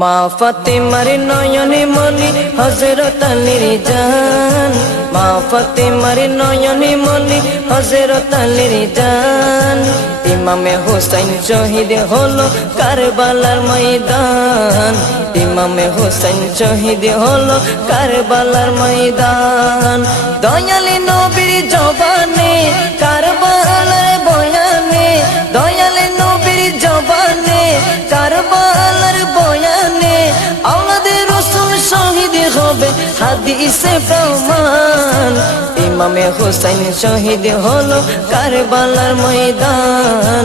মা ফাতেমার নয়নে মনি হযরত আলীর জান, মা ফাতেমার নয়নে মনি হযরত আলীর জান। ইমামে হুসাইন শহীদ হলো কারবালার ময়দান, ইমামে হুসাইন শহীদ হলো কারবালার ময়দান। দয়ালে নবীর জবানে কারবালার বয়ানে, দয়ালে নবীর জবানে কারবালার বয়ানে, আওলাদে রাসূল শহীদ হবে হাদিসে প্রমাণ। ইমামে হুসাইন শহীদ হলো কারবালার ময়দান,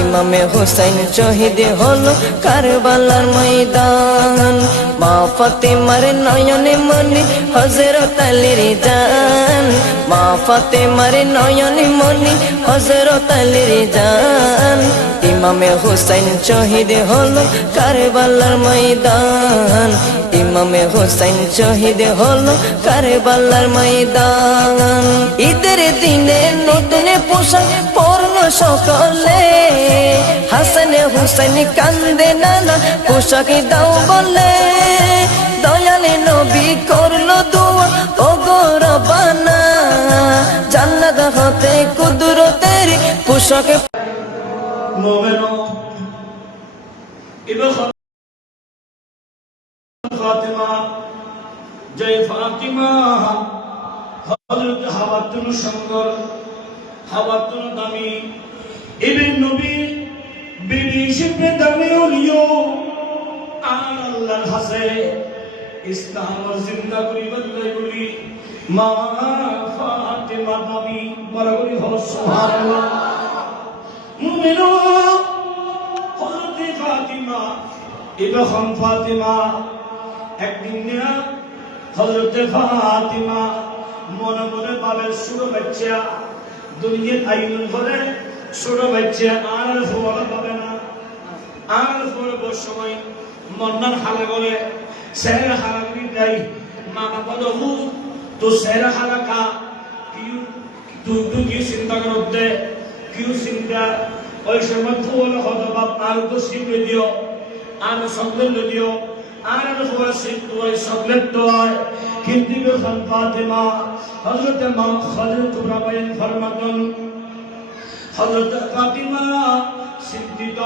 ইমামে হুসাইন শহীদ হলো কারবালার ময়দান। মা ফাতেমার নয়নে মনি হযরত আলীর জান, মা ফাতেমার নয়নে মনি হযরত আলীর জান। ইমামে হুসাইন শহীদ হলো কারবালার ময়দান, ইমামে হুসাইন শহীদ হলো কারবালার ময়দান। ঈদের দিনে নতুন পোশাক পরল সকলে, হাসান হুসাইন কান্দে নানা পোশাক দাও বলে। দয়ালে নবী করলো দোয়া ও গো রব্বানা, জান্নাত হতে কুদরতের পোশাক। মোমেনো ইবনে ফাতিমা, জয় ফাতিমা হযরত হাওয়াতুন সুন্দর, হাওয়াতুন দামি ইবনে নবী বিবি শিবনে দামি ওলিও আর আল্লাহর হাসে ইসলাম জিন্দা করি বদলাই বলি মা ফাতিমা দামি বরাবরই হলো সুবহানাল্লাহ। মুমিনো হযরত ফাতিমা ইবনে ফাতিমা একদিন না হযরত ফাতিমা মনে মনে ভাবে ছোট বাচ্চা দুনিয়ার আইনুল করে ছোট বাচ্চা আর ফোলা পাবে না, আর ফোলা বড় সময় মন্নার হালা করে সের হালা করি তাই মামা বলবু তো সের হালা কা কিউ তুই কি চিন্তা করতে কিউ চিন্তা ওই সময় ফোলা হতো বাপ আর তো শিখে দিও আর সঙ্গে দিও আর ফোলা শিখতো ওই সঙ্গে তো হয়। কিন্তু বেগম ফাতেমা হযরত মা খালিদ কুবরা বয়ান ফরমাতেন হযরত ফাতিমা সিদ্দিক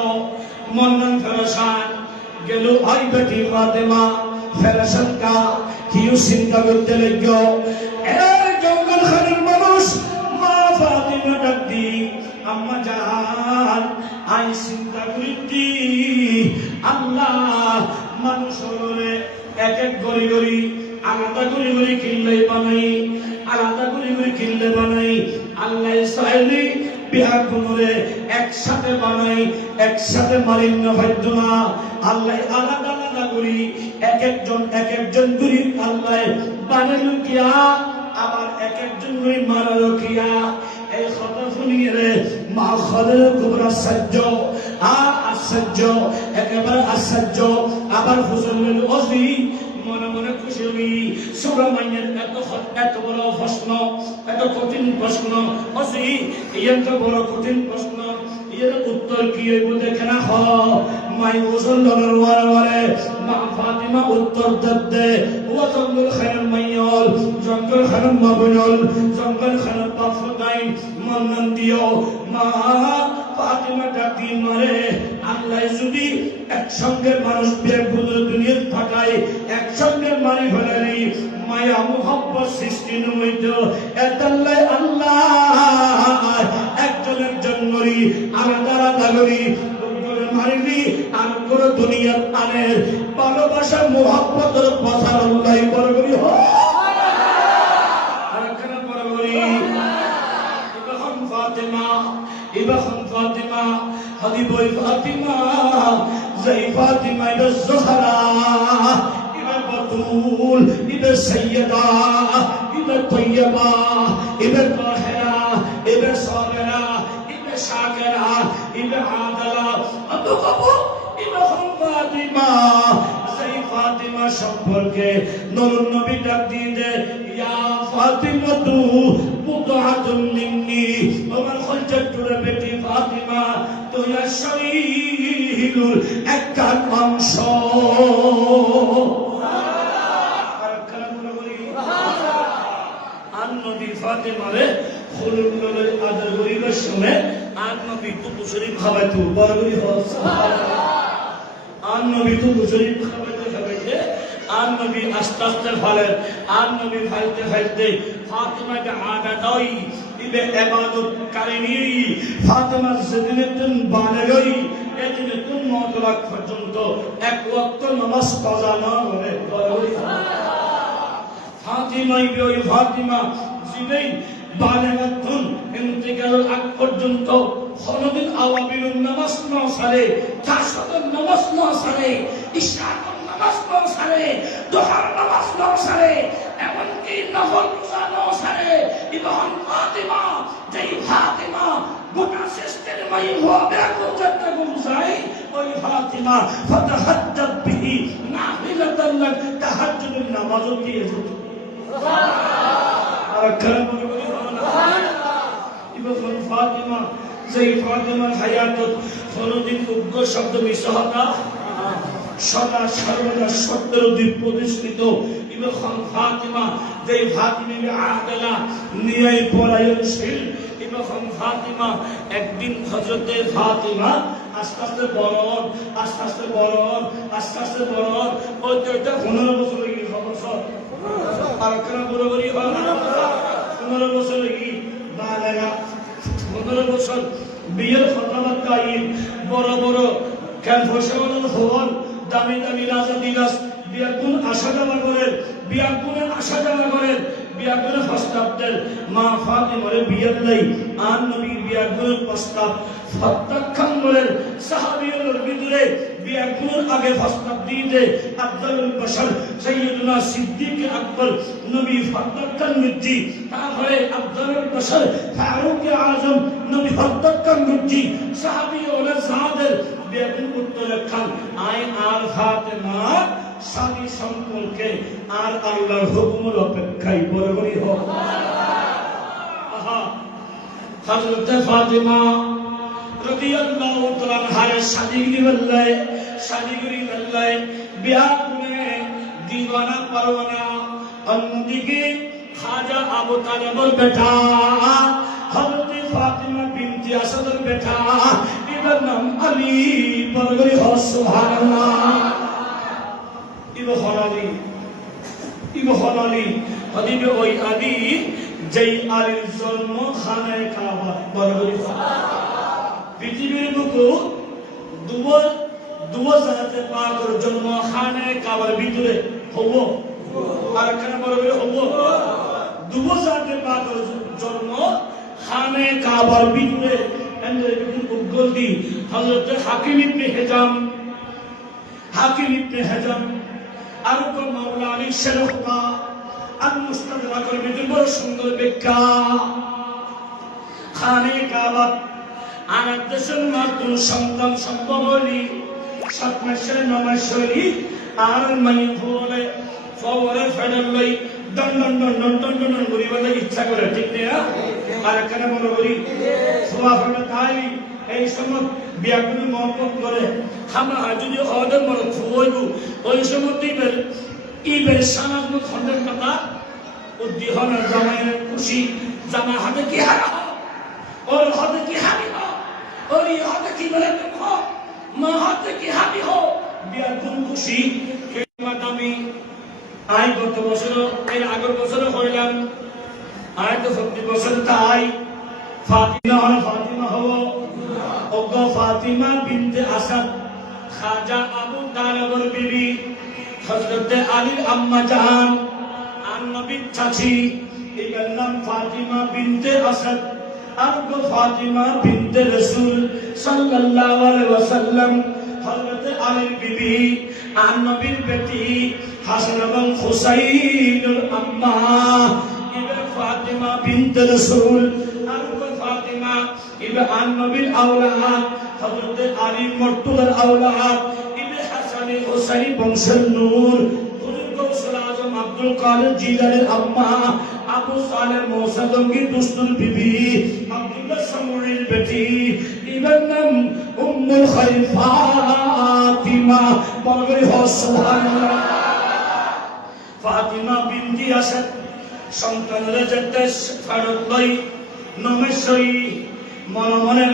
মন্নন ফেরেশান গেল ভাই বেটি ফাতেমা ফেরেশান কা কিউ চিন্তা করতে লাগলো। এই জঙ্গল খানের মানুষ মা ফাতিমা ডাকতি আম্মা জান আই চিন্তা করিতি আল্লাহ মানুষ হলে এক এক গরি গরি আলাদা করে করে কিনলে বানাই, আলাদা করে করে কিনলে বানাই। আল্লাহ চাইলে বিহার গুণরে একসাথে বানাই, একসাথে মালিন্য হইত না। আল্লাহ আলাদা আলাদা করি এক একজন করি আল্লাহ বানাইল কিয়া, আবার এক একজন করে মারালো কিয়া। এই কথা শুনিয়ে রে মা খালিদ কুবরা আশ্চর্য আর আশ্চর্য, একেবারে আশ্চর্য। আবার হুজুর ওজি মনে মনে খুশি হই সুব্রহ্মণ্যের এত বড় প্রশ্ন, এত কঠিন প্রশ্ন অসি এত বড় কঠিন প্রশ্ন, এর উত্তর কি হইব দেখে না হ মাই ওজন ডলার ওয়ারে মা ফাতিমা উত্তর দে ও জঙ্গল খানের মাইয়ল, জঙ্গল খানের মাবনল, জঙ্গল খানের পাফদাই মন্নন দিও মা ফাতিমা ডাকি মারে আল্লাহ যদি একসঙ্গে মানুষ বেগুলো দুনিয়ার থাকায় একসঙ্গে মারি ফেলেনি মায়া মুহাব্বত সৃষ্টি নইত এতাল্লাই আল্লাহ একজন একজন নরি আলাদা আলাদা নরি মারিনি আর কোন দুনিয়ার আনের ভালোবাসা মুহাব্বতের কথা আল্লাহ বড় করি আর কেন বড় করি ইবনে ফাতিমা, ইবনে ফাতিমা হাবিবুল ফাতিমা زي فاطمة إلى الزهراء إلى البطول إلى السيدة إلى الطيبة إلى الطاهرة إلى الصابرة إلى الشاكرة إلى عادلة أبو إلى فاطمة زي فاطمة সম্পর্কে নূর নবী ডাক দিয়ে ইয়া ফাতিমা তু বুদআতুন মিন্নি ওমর খলজাতুর বেটি ফাতিমা তো ইয়া শরীর একটা অংশ আর নবী তো শরীফ খাওয়াইতো বড়ই হস আর নবী তো শরীফ খাওয়াইতে আর নবী আস্তে আস্তে ফলেন আর নবী ফাইলতে ফাইলতে ফাতিমাকে আদা দই ইবে ইবাদত কারিনী ফাতিমা সেদিন বালেগই এদিন তুম মতলাক পর্যন্ত এক ওয়াক্ত নামাজ কাজা না করে বড়ই ফাতিমা ইবে ফাতিমা জিনেই বালেগাতুন ইন্তেকালের আগ পর্যন্ত কোনদিন আওয়াবির নামাজ না সারে তাশাহুদ নামাজ না সারে ইশরাকুন নামাজ না সারে দুহার নামাজ না সারে এমনকি নফল রোজা না সারে ইবন ফাতিমা যেই ফাতিমা গোটা সৃষ্টির মাই হওয়া ব্যাকুল করতে বুঝাই ওই ফাতিমা ফাতাহাজ্জাত বিহি নাফিলাতান লাক তাহাজ্জুদের নামাজও দিয়ে যেত সুবহানাল্লাহ আর কারণ ইবন ফাতিমা যেই ফাতিমার হায়াতত কোনদিন উগ্র শব্দ মিশহতা সদা সর্বদা সত্যের দ্বীপ প্রতিষ্ঠিত ইবন ফাতিমা যেই ফাতিমা আদেলা নিয়াই পরায়ণশীল ইবন ফাতিমা একদিন হযরতে ফাতিমা আস্তে আস্তে বড় আস্তে আস্তে বড় আস্তে আস্তে বড় ওই তো 15 বছর হয়ে গেল বছর আর কেন বরাবরই হয় না 15 বছর কি বালেগা 15 বছর বিয়ের খতমাত কাইম বড় বড় ক্যালফোশন হল দামি দামি রাজা দিলাস বিয়াকুন আশা জামা করেন বিয়াকুনে আশা জামা করেন বিয়াকুনে প্রস্তাবদের মা ফাতিমারে বিয়াত নাই আর নবী বিয়াকুনের প্রস্তাব প্রত্যাখ্যান করেন সাহাবীদের ভিতরে বিয়াকুনের আগে প্রস্তাব দিতে আফজালুল বাশার সাইয়্যিদুনা সিদ্দিক আকবর নবী প্রত্যাখ্যান করছি তারপরে আফজালুল বাশার ফারুক আযম নবী প্রত্যাখ্যান করছি সাহাবী ওলে সাহাদের বিয়াকুন উত্তর খান আই আর ফাতিমা শাদী সম্পর্কে আর আল্লাহর হুকুমের অপেক্ষায় বরাবরই হোক আহা হযরত ফাতিমা রাদিয়াল্লাহু তাআলা আনহার শাদীগিরি বল্লায় বিয়া করে দিওয়ানা পরওয়ানা অন্যদিকে খাজা আবু তালেবের বেটা হযরত ফাতিমা বিনতে আসাদের বেটা এর নাম আলী বরাবরই হোক সুবহানাল্লাহ ইবহনালি হদিবে ওই আলী যেই আলীর জন্ম খানায় কাবা বরাবরই পৃথিবীর বুকে দুয়াজাতে পাকের জন্ম খানায় কাবার ভিতরে হব আর কেন বরাবরই হব দুয়াজাতে পাকের জন্ম খানায় কাবার ভিতরে এন্ডে উগলদি হযরত হাকিম ইবনে হিজাম আর কোন মাওলা আলী শরফা আর মুস্তাদরাকের ভিতরে বড় সুন্দর ব্যাখ্যা খানে কাবা আর দেশের মাতুল সন্তান সম্ভবলি 7 মাসের 9 মাসেরই আর মাই হলে ফওরে ফেডার লই দন ঘুরিবালে ইচ্ছা করে ঠিক না আর কেন মনে করি সুবহানাল্লাহ তাই এই সময় বিয়াগুলো মহব্বত করে আমরা যদি ওদের মনে খুবইব ওই সময় ইবের সানাত খন্ডের কথা উদ্দীপনার জামাইয়ের খুশি জামা হাতে কি হারা ওর হাতে কি হাবি ওর হাতে কি বলে মা হাতে কি হাবি হো বিয়াগুন খুশি আমি আই গত বছর এর আগের বছর হইলাম আই তো 70 বছর তাই ফাতিমা হবো ওগো ফাতিমা বিনতে আসাদ খাজা আবু তালেবের বিবি হযরত আলীর আম্মা জান আর নবীর চাচি এর নাম ফাতিমা বিনতে আসাদ আর গো ফাতিমা বিনতে রাসূল সাল্লাল্লাহু আলাইহি ওয়াসাল্লাম হযরত আলীর বিবি আর নবীর বেটি হাসান এবং হুসাইনের আম্মা ইবে ফাতিমা বিনতে রাসূল আর গো ফাতিমা ইবে আর নবীর আওলাদ হযরত আলী মর্তুজার আওলাদ ইবে হাসান হুসাইন বংশের নূর হুজুর গৌসুল আজম আব্দুল কাদের জিলানীর আম্মা আবু সালেহ মুসা জঙ্গি দুস্তুর বিবি আব্দুল্লাহ সামুরির বেটি ইবের নাম উম্মুল খাইর ফাতিমা বলগরি সুবহানাল্লাহ ফাতিমা বিনতি আসাদ সন্তানরা যেতে ফারুক লই নমেশই মনে মনে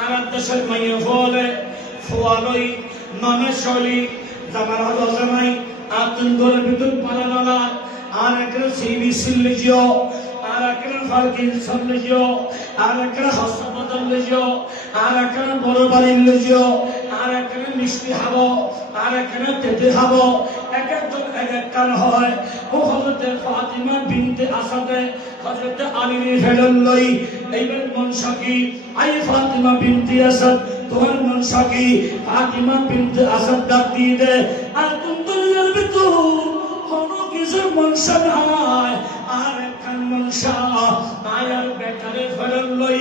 আর দেশের মাইয়া ফলে ফোয়ালই নামে শৈলী জামার হল জামাই আতুন করে বিদ্যুৎ পালানা আর একটা সিবি সিল্লিজিও আর একটা ফালকিন সল্লিজিও আর একটা হাসপাতাল লিজিও আর একটা বড় বাড়ি লিজিও আর একটা মিষ্টি হাবো আর একটা তেতে হাবো এক একজন এক এক কান হয় ও হযরতে ফাতিমা বিনতে আসাদে হযরতে আলীর হেডল লই এইবার মনসা কি আই ফাতিমা বিনতে আসাদ তোমার মনসা কি ফাতিমা বিনতে আসাদ ডাক দিয়ে দে আর তুমদের ভিতর কোন কিছু মনসা নাই আর একখান মনসা আয়ার বেটারে হেডল লই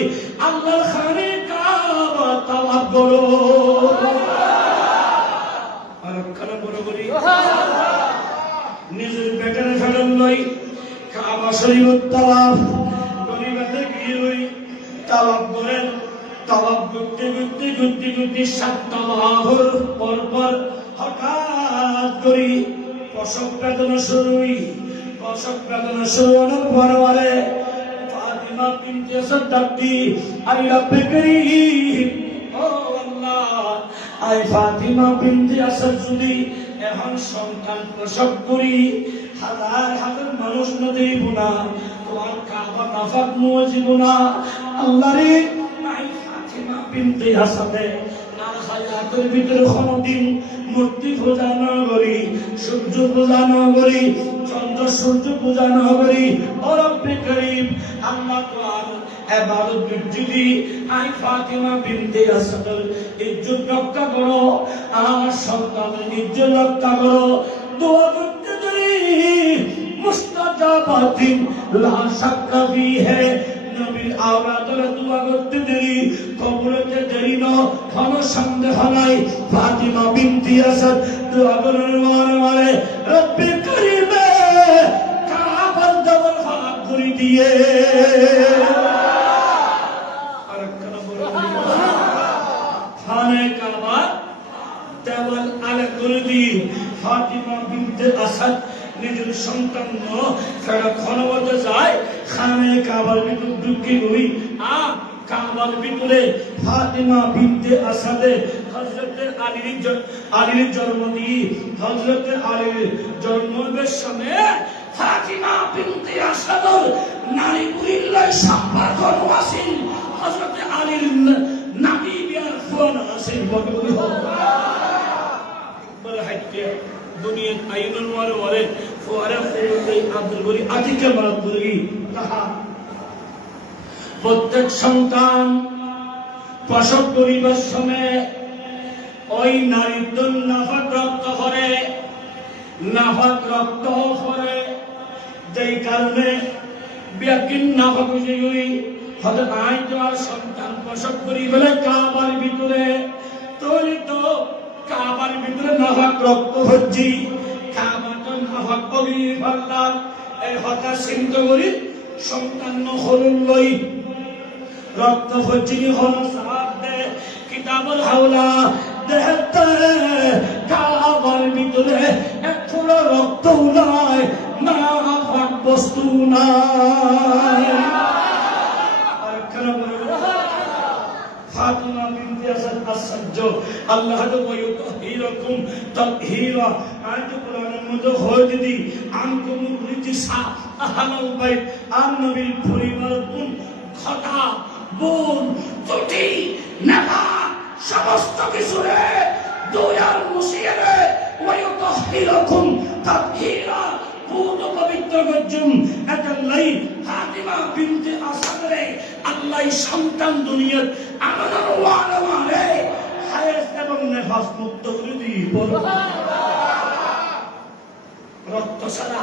আল্লাহর খানে কাবা তাওয়াব করো আর একখান বড় করি নিজের বেটারে হেডল লই কাবা শরীফ তাওয়াব গরিবাতে গিয়ে তাওয়াব করেন তাওয়াব করতে করতে করতে করতে 7 তাওয়াফের পর হঠাৎ করি প্রসব বেদনা শুরু হওয়ার পরে ফাতিমা বিনতে আসাদ ডাকতি আরে রব্বে করিম ও আল্লাহ আই ফাতিমা বিনতে আসাদ যদি এখন সন্তান প্রসব করি হাজার হাজার মানুষ না দেব না তোমার কাবা নাফাক মুজিব না আল্লাহ রে আই ফাতিমা বিনতে আসাদে আর হায়াতের ভিতরে কোনদিন মূর্তি পূজা না করি সূর্য পূজা না করি চন্দ্র সূর্য পূজা না করি ও রব্বে করিম আল্লাহ তোমার ইবাদত যদি আই ফাতিমা বিনতে আসাদের ইজ্জত রক্ষা করো আমার সন্তানের ইজ্জত রক্ষা করো দোয়া করতে দেরি মুস্তাজাবাতিন লা শাক্কা ফিহি নবীর আওলাদরা দোয়া করতে দেরি কবরেতে দেরি না কোনো সন্দেহ নাই ফাতিমা বিনতে আসাদ দোয়া করার মানে রব্বে করিম কাবার দেওয়াল ফাঁক করে দিয়ে আরেকখানা বড় খানে কাবার দেওয়াল আলা করে দিয়ে ফাতিমা বিনতে আসাদ নিজের সন্তান ফেরা খনবতে যায় খানে কাবার ভিতর ঢুকে গই কাবার ভিতরে ফাতিমা বিনতে আসাদে হযরতে আলীর জন্ম দিয়ে হযরতে আলীর জন্মের সময় ফাতিমা বিনতে আসাদর নারী কুইল্লাহ সাফার করো আসিল হযরতে আলীর নাবি বিয়ার ফুয়ানা আসিল বলে বলে হাইতে দুনিয়া আইনুল ওয়ারে ফুয়ারে ফুয়াই আব্দুল গরি আতিকে মারাত করি তাহা প্রত্যেক সন্তান প্রসব করিবার সময় ওই নারীর নাফাক রক্ত করে যেই কারণে ব্যাকিন নাফাক হয়ে গই হয়তো আই তোমার সন্তান প্রসব করি বলে কাবার ভিতরে তোর তো কাবার ভিতরে নাফাক রক্ত হচ্ছে কাবার তো নাফাক করি ফাল্লার এই হতা চিন্তা করি সন্তান হলুন লই রক্ত হচ্ছে হল সাহাব দে কিতাবুল হাওলা দেখতে কাবার ভিতরে এক ফোঁটা রক্ত নাই নাফাক বস্তু নাই আরেকখানা বলে ফাতিমা বিনতে আসাদ আসাজ্জ আল্লাহ তো ওয়ায়ুতাহিরকুম তাতহীরা আয়াত কোরআনের মধ্যে হয় দিদি আনকুম রিজিসা আহলাল বাইত আর নবীর পরিবার কোন খতা বোন ত্রুটি নেবা সমস্ত কিছুরে দয়ার মুসিয়ারে ওয়ায়ুতাহিরকুম তাতহীরা পুরো পবিত্র গজ্জুম এতাল্লাই ফাতিমা বিনতে আসাদরে আল্লাহ সন্তান দুনিয়ার আমাদের ওয়ারে হায়াত এবং নেফাস মুক্ত করে দিব রক্ত ছাড়া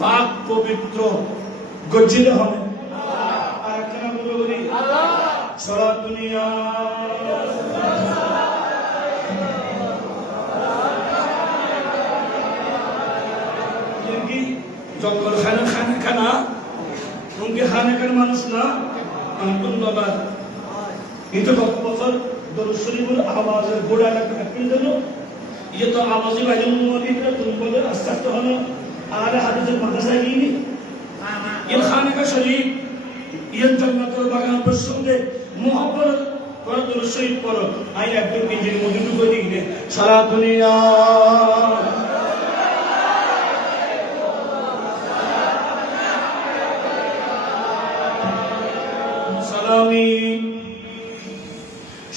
পাক পবিত্র গজ্জিলে হবে আর কেন বলি সারা দুনিয়া জঙ্গল খানা উনকে খানাকার মানুষ না আনকুন বাবা itu gত বছর দরুদ শরীফের আওয়াজের গোড়া একটা দিল ये तो आवाज़ी भाजन मोदी का तुम बोले अस्तित्व होना आले हादिस मादरसा की ये खाने का शरीफ ইয়ান জান্নাতুল বাগান প্রসঙ্গে মুহাব্বত করে তো শহীদ পড়ো আই একদম নিজের মধ্যে ঢুকে দিলে সারা দুনিয়া সালামি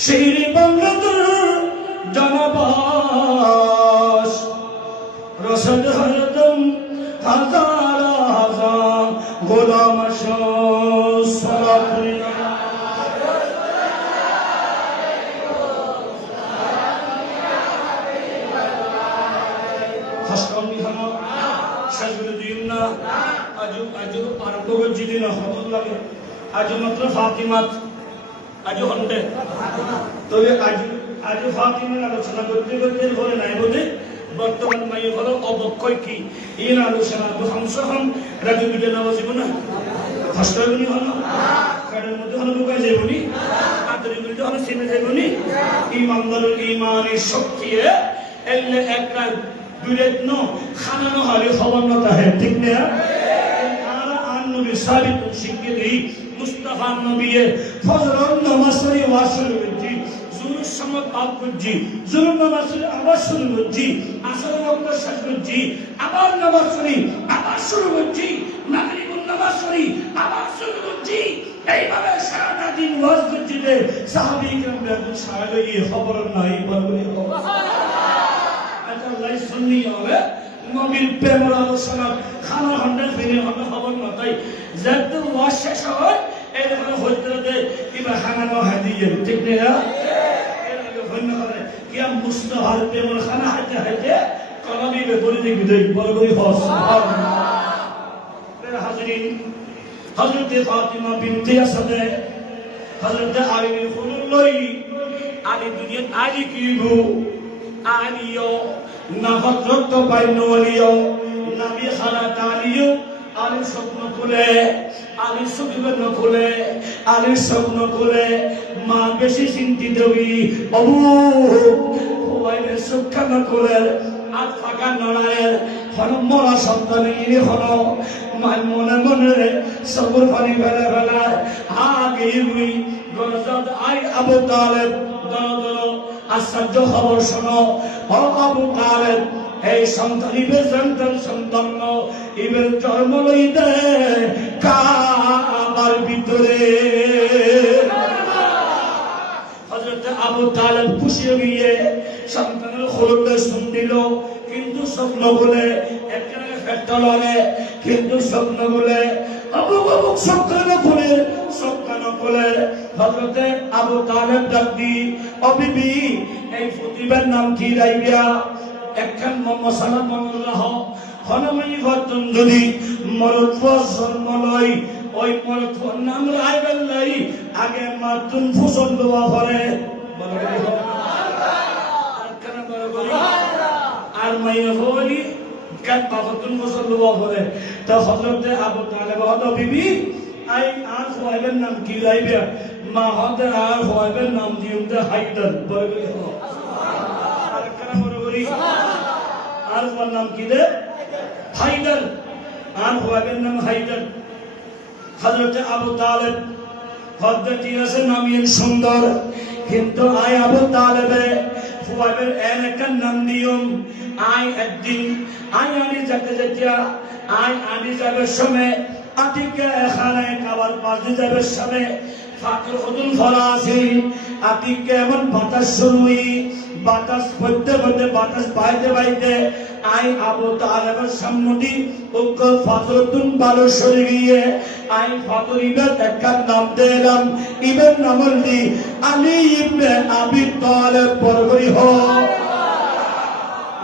শেরে বাংলাদেশ জনবাস রসদ হরদম হাজার হাজার গোলাম আজও মাত্র ফাতিমাত আজও হন্ডে তবে আজও ফাতিমার আলোচনা করতে করতে বলে নাই বলে বর্তমান মাই হলো অবক্ষয় কি এই আলোচনা হামসহম রাজু বিলে নেওয়া যাব না হস্তগুনি হলো কারণ মধ্যে হলো ঢুকা যাবনি আদরি মধ্যে হলো সিমে যাবনি ইমানদারের ইমানের শক্তি এলে একটা দুরেত ন খানানো হলে খবর না তাহে ঠিক না আর নবী সাবিত শিখিয়ে দেই মুস্তাফা নবীর ফজর নামাজ পড়ি ওয়াসল করছি জুরুর সময় পাক করছি জুরুর নামাজ পড়ি আবার শুরু করছি আসর ওয়াক্ত শেষ করছি আবার নামাজ পড়ি আবার শুরু করছি মাগরিবুন নামাজ পড়ি আবার শুরু করছি এইভাবে সারাটা দিন ওয়াজ করছি যে সাহাবী کرام সাহাবে এই খবর নাই বলবি আল্লাহ সুন্নি হবে নবীর প্রেমের আলোচনা খানা হন্ডে ফিরে হবে খবর না তাই যাতে ওয়াজ শেষ হয় এরকম হইতে কিবা খানা হাদিয়ে ঠিক না এরকম হইন করে কি মুস্তাফার প্রেমের খানা হাতে হাতে কলবি বেপরি দেখবি দেই বড় করে সুবহানাল্লাহ হাজরিন হযরত ফাতিমা বিনতে আসাদ হযরত আলী বিন খুলুল্লাহ আলী দুনিয়া আলী কিবু আলিও নবদ্রত বাইনওয়ালিও নবী খালাত আলিও আলী স্বপ্ন খুলে আলী সুবিবন খুলে আলী স্বপ্ন খুলে মা বেশি চিন্তিত হই আবু ওয়াইলে সুখান খুলে আর ফাঁকা নড়ায়ের হন মরা সন্তানের হন মনে মনে সবর পানি ফেলে ফেলা আগে হুই গরজাদ আই আবু তালেব দরদর আশ্চর্য খবর শোনো ও আবু তালেব এই সন্তান ইবের সন্তান ইবের জন্ম লইতে কাবার ভিতরে হযরত আবু তালেব খুশি হয়ে সন্তানের খোলতে শুন দিল কিন্তু স্বপ্ন বলে একটা ফেটলরে কিন্তু স্বপ্ন বলে আবু স্বপ্ন বলে হযরত আবু তালেব ডাকি ও বিবি এই ফতিবার নাম কি রাইবিয়া একখান মশালা মনোল্লাহ হনময়ী ঘটন যদি মরুৎফর জন্ম লয় ওই মরুৎফর নাম রাইবেল্লাই আগে মাতুন ফুসল দেওয়া পরে আর মাইয়া হলি কাট বাবতুন ফুসল দেওয়া পরে তো হযরত আবু তালেব হলো বিবি আই আর হইবেন নাম কি রাইবে মা হতে আর হইবেন নাম দিউতে হাইদার বলে আর কেন বলি আর ওর নাম কি রে হাইদার আর হইবেন নাম হাইদার হযরত আবু তালেব হযরত ইয়াসিন নামিয়ের সুন্দর কিন্তু আই আবু তালেবে ফুয়াবের একটা নাম দিয়ম আই একদিন আই আনি যাকে যেতিয়া আই আনি যাবে সময় আতিকে এখানে খাবার পাশে যাবে সময় ফাকর হুদুল ফলা আছে আতিকে এমন বাতাস শুরুই বাতাস পড়তে পড়তে বাতাস বাইতে বাইতে আই আবু তালেবের সামনে উকল ফাতরতুন বালু সরে গিয়ে আই ফাতর ইবের একটা নাম দিলাম ইবের নাম হলি আলী ইবনে আবি তালেব বরবরি হ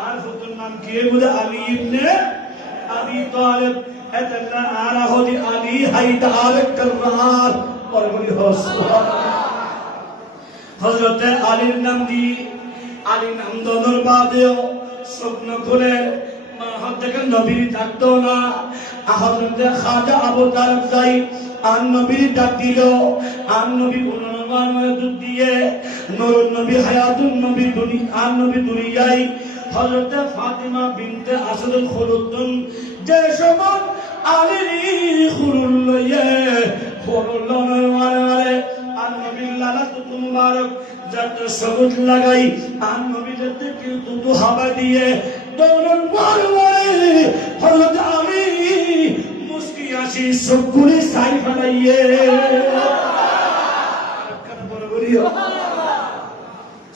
আর ফাতর নাম কি বলে আলী ইবনে আবি তালেব এটা আরা হলি আলী হায়দার কাররার বরবরি হ সুবহানাল্লাহ হযরত আলীর নাম দি আলী নাম দনর বাদেও স্বপ্ন করে মা হতে নবীর ডাকতো না হযরত খাজা আবু তালেব যাই আর নবীর ডাক দিল আর নবী অনুমান দুধ দিয়ে নূর নবী হায়াতুন নবী দুনি আর নবী দুনিয়ায় হযরত ফাতিমা বিনতে আসাদুল খুলুদ্দিন যে সময় আলীর খুলুল্লাহ আর নবীর লালাতুল মুবারক যাতে সবুজ লাগাই আর নবী যাতে কিন্তু হাওয়া দিয়ে দৌড়ন মারবে হযরত আলী মুস্কি আসি সবগুলি সাই ফলাইয়ে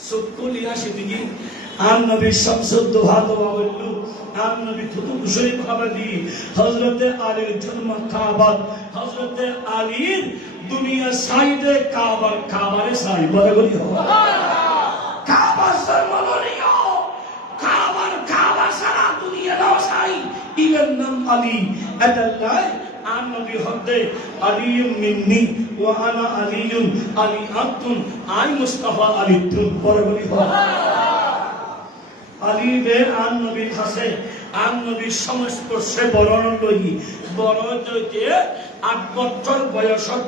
সবগুলি আসি দিকে আর নবীর শামসুদ দুহাতো বলল আর নবী থুতু শরীফ খাবার দি হযরতে আলীর জন্ম কাবা হযরতে আলীর দুনিয়া সাইডে কাবারে সাই বলে বলি কাবা সর্বমনীয় কাবা সারা দুনিয়া নাও সাই ইলেন নাম আলী আদাল্লাহ আর নবী হদে আলী মিন্নি ওয়া আনা আলীউন আলী আব্দুন আই মুস্তাফা আলী তুন বলে বলি আলী বে আর নবীর কাছে আর নবীর সংস্পর্শে বরণ লই বড় হইতে 8 বছর বয়সত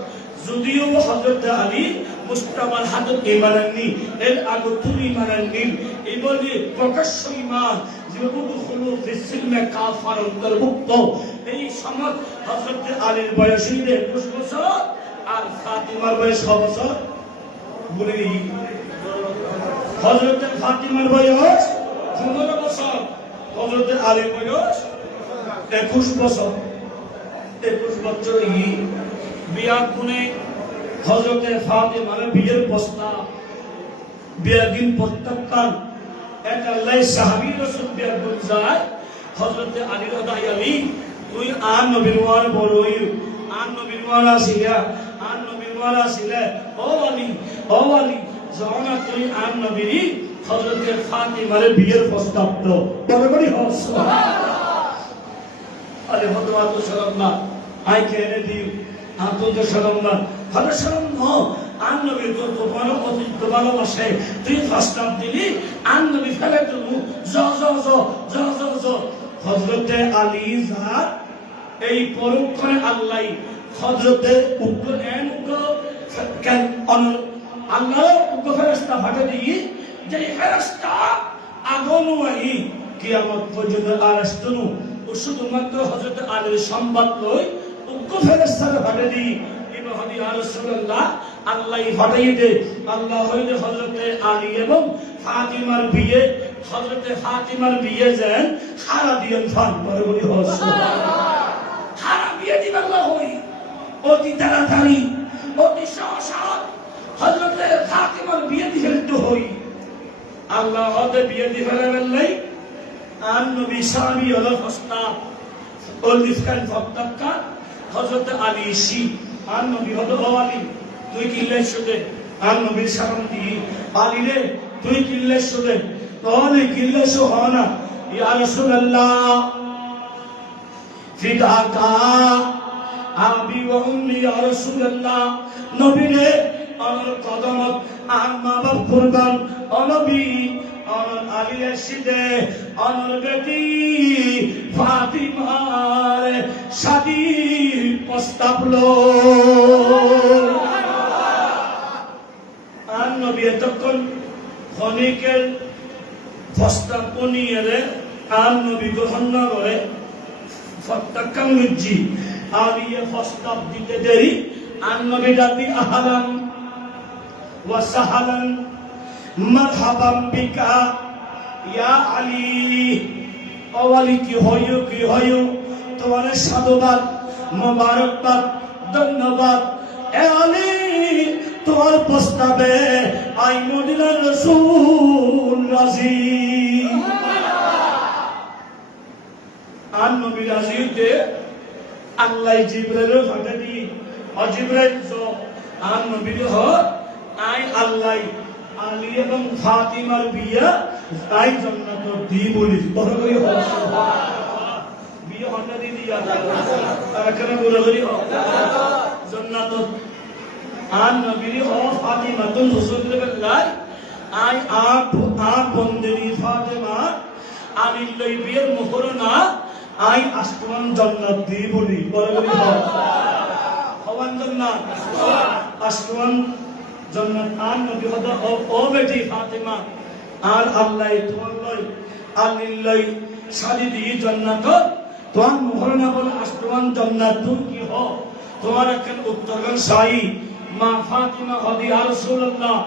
যদিও হযরত আলী মুস্তাফার হাতে ঈমান আননি এর আগে তুমি ঈমান আননি এই বলি প্রকাশ্য ঈমান যেগুলো হলো ফিসিলমে কাফার অন্তর্ভুক্ত এই সময় হযরত আলীর বয়স 21 বছর আর ফাতিমার বয়স কত বছর বলে গেই হযরত ফাতিমার বয়স 15 বছর হযরত আলীর বয়স 21 বছর 21 বছর বিয়ার গুনে হযরতে ফাতিমার বিয়ের প্রস্তাব বিয়ের দিন প্রত্যাখ্যান এক আল্লাহ সাহাবী রাসূল বিয়ার গুন যায় হযরতে আলী রাদিয়াল্লাহু আলী তুই আর নবীর ওয়ার বড়ই আর নবীর ওয়ার আসিলে ও আলী জানা তুই আর নবীর হযরতে ফাতিমার বিয়ের প্রস্তাব দাও বড় বড় সুবহানাল্লাহ আরে ভগবান তো সাল্লাল্লাহ আই কেনে দিও আতঙ্ক সালাম্মা ভালো সালাম আর নবী তো ভালোবাসে তুই প্রস্তাব দিলি আর নবী ফেলে তুমি হযরতে আলী জাত এই পরক্ষণে আল্লাহ হযরতে আল্লাহ ফেরেশতা পাঠিয়ে দিয়ে যে ফেরেশতা আগমু আহি কিয়ামত পর্যন্ত আরস্তনু শুধুমাত্র হযরতে আলীর সংবাদ লই ফেরেশতাকে পাঠিয়ে দিই ইবহাদি ইয়া রাসূলুল্লাহ আল্লাহ পাঠিয়ে দে আল্লাহ হইলে হযরতে আলী এবং ফাতিমার বিয়ে হযরতে ফাতিমার বিয়ে যেন সারা দিন ফান করে বলি সুবহানাল্লাহ সারা বিয়ে দিবেন আল্লাহ হই অতি তাড়াতাড়ি অতি সহসাত হযরতে ফাতিমার বিয়ে দিয়ে ফেলতে হই আল্লাহ হতে বিয়ে দিয়ে ফেলবেন নাই আর নবী সাহাবী হলো প্রস্তাব ওলিফকান ফক্তাক্কা হযরত আলী সি আর নবী হলো আলী তুই কিল্লে শুদে আর নবীর সালাম দি আলী রে তুই কিল্লে শুদে তাহলে কিল্লে শো হনা ইয়া রাসূলুল্লাহ ফিদাকা আবি ওয়া উম্মি ইয়া রাসূলুল্লাহ নবী রে আমার কদমত আর মা বাপ কুরবান ও নবী আমার আলী এসিদে আমার বেটি ফাতিমার শাদীর প্রস্তাব লো আর নবী তখন ক্ষণিকের প্রস্তাব নিয়ে আর নবী গ্রহণ না করে ফত্তাকাম লুজি আর ইয়ে প্রস্তাব দিতে দেরি আর নবী জাতি আহলান ওয়া সাহালান মারহাবান বিকা ইয়া আলী ও আলী কি হইও তোমার সাধুবাদ মোবারকবাদ ধন্যবাদ এ আলী তোমার প্রস্তাবে আই মদিনার রাসূল রাজি আর নবী রাজিতে আল্লাহ জিবরাইল পাঠিয়ে দি জিবরাইল আর নবী হ আই আল্লাহ আলী এবং ফাতিমার বিয়ে তাই জান্নাত দি বলি বড় করে হয় সুবহানাল্লাহ বিয়ে হন্ডা দি দিয়া আর এখানে বড় করে জান্নাত আর নবীর ও ফাতিমা তুল রাসূলুল্লাহ আই আট বন্দেরি ফাতিমা আলীর লই বিয়ের মোহর না আই আসমান জান্নাত দি বলি বড় করে হওয়ান জান্নাত আসমান জান্নাত আর নবী হদা ও বেটি ফাতিমা আর আল্লাহ তোমার লই আলীর লই শাদি দি জান্নাত তোমার মোহর না বলে আসমান জান্নাত তুমি কি হও তোমার একখান উত্তরগান সাই মা ফাতিমা হদি আর রাসূলুল্লাহ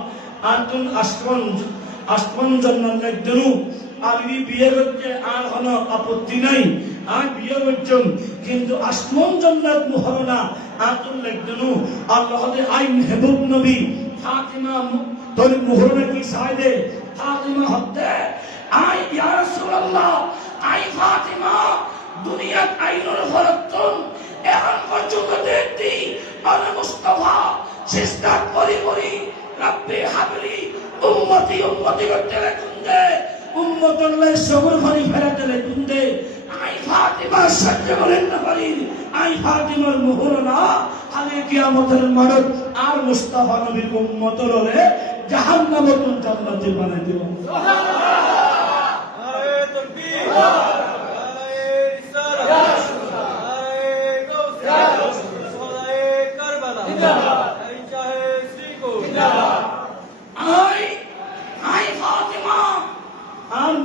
আনতুন আসমন জান্নাত লাগদনু আমি বিয়ে করতে আর কোনো আপত্তি নাই আমি বিয়ে করছম কিন্তু আসমন জান্নাত মুহরনা আনতুন লাগদনু আল্লাহ দে আই মেহবুব নবী ফাতিমা তোর মুহরনা কি সাইদে ফাতিমা হতে আই ইয়া রাসূলুল্লাহ আই ফাতিমা দুনিয়াত আইনুল ফরতুন এখন পর্যন্ত দেখতি আনা মুস্তাফা সিস্তার পরি রব্বি হাবলি উম্মতি করতে লাগুন্দে উম্মতুল্লাহ সবর ভারি ফেরাতে লাগুন্দে আই ফাতিমা সহ্য করেন না পারি আই ফাতিমার মুহরনা হালে কিয়ামতের মানব আর মুস্তাফা নবীর উম্মতর হলে জাহান্নামে তুন জান্নাতে বানাই দেব সুবহানাল্লাহ আরে তাকবীর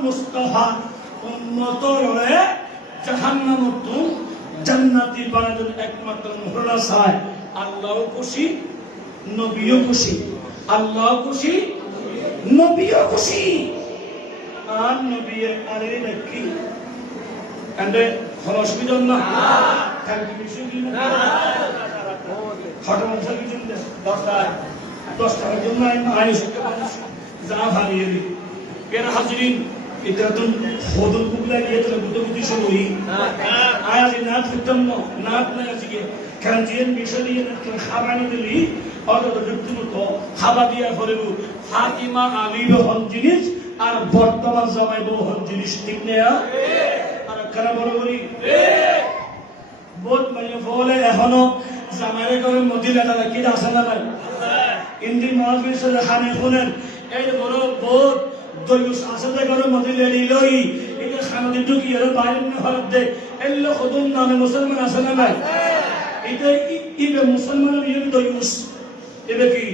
মুস্তাফা উম্মতর হয়ে জাহান্নামত জান্নাতি বানানোর একমাত্র মুহরনা চায় আল্লাহ খুশি নবীও খুশি আল্লাহ খুশি নবীও খুশি আর নবী আরে নাকি কান্দে কোনো অসুবিধা না কালকে বিষয় কি না খটম অংশ কিছু 10 টাকার জন্য আইন যা ভারিয়ে দিই কেন হাজিরিন এটা তো হদুল কুবলা গিয়ে তো বুদ্ধি শুরু হই আজ নাথ উত্তম নাথ না আজকে কাঞ্জিয়ান বিষয় দিয়ে খাবানি দিলি অত যুক্তিমত খাবা দিয়া ফলেবু ফাতিমা আলী হন জিনিস আর বর্তমান জামাই বউ হন জিনিস ঠিক নেয়া আর কারা বড় করি বহুত মানে বলে এখনো জামাইরে করে মদিনা দাদা কি আছে না ভাই ইন্দি মহাবীর সাথে খানে শুনেন এই বড় বহুত দয়ুস আসলে করে মদিনা লই এটা খানাদি ঢুকি আর বাইরে হরত দে এল্লো খুদুম নামে মুসলমান আছে না ভাই এটা ইবে মুসলমান ইবে দয়ুস ইবে কি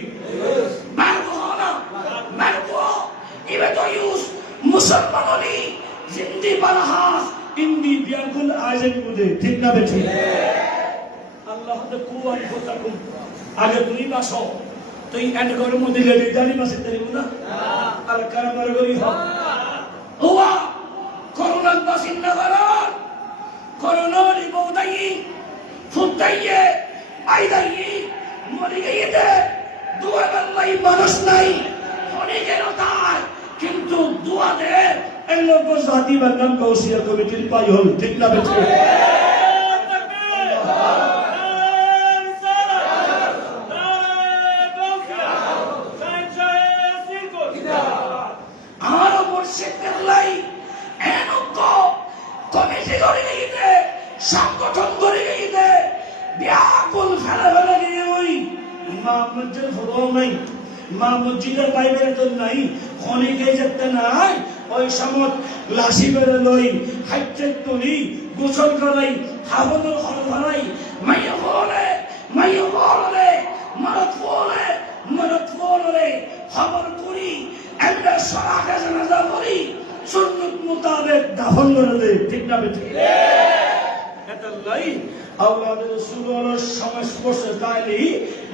মারবো না মারবো ইবে দয়ুস মুসলমান হলি জিন্দি বালহাস ইন্দি বিয়াকুল আজেন কুদে ঠিক না বেঠি আল্লাহ তে কুয়ান ফতাকুম আগে তুমি বাসো তুই এন্ড করে মধ্যে লেডি দাঁড়ি বাসে তেরি না আর কারবার করি হ ওয়া করোনা বাসিন্দা করার করোনা রিবৌদাই ফুটাইয়ে আইদাই মরি গিয়েতে দুয়া বাংলাই মানুষ নাই অনেকের তার কিন্তু দুয়া দে এই লোক জাতি বাংলাম কৌশিয়া কমিটির পাই হল ঠিক না বেঠি সংগঠন করে গিয়ে ব্যাকুল ফেলা ফেলা গিয়ে ওই মা মসজিদের ফটো নাই মা মসজিদের বাইবেল তো নাই অনেকে যেতে নাই ওই সময় লাশি বেড়ে লই হাইতে তুলি গোসল করাই হাবনের ঘর ভরাই মাইয়া বলে মারত বলে খবর করি একটা সরাকে জানাজা করি সুন্নত মোতাবেক দাফন করে দে ঠিক না বেঠি এটাই আওলাদের রাসূলের সংস্পর্শে তাইলি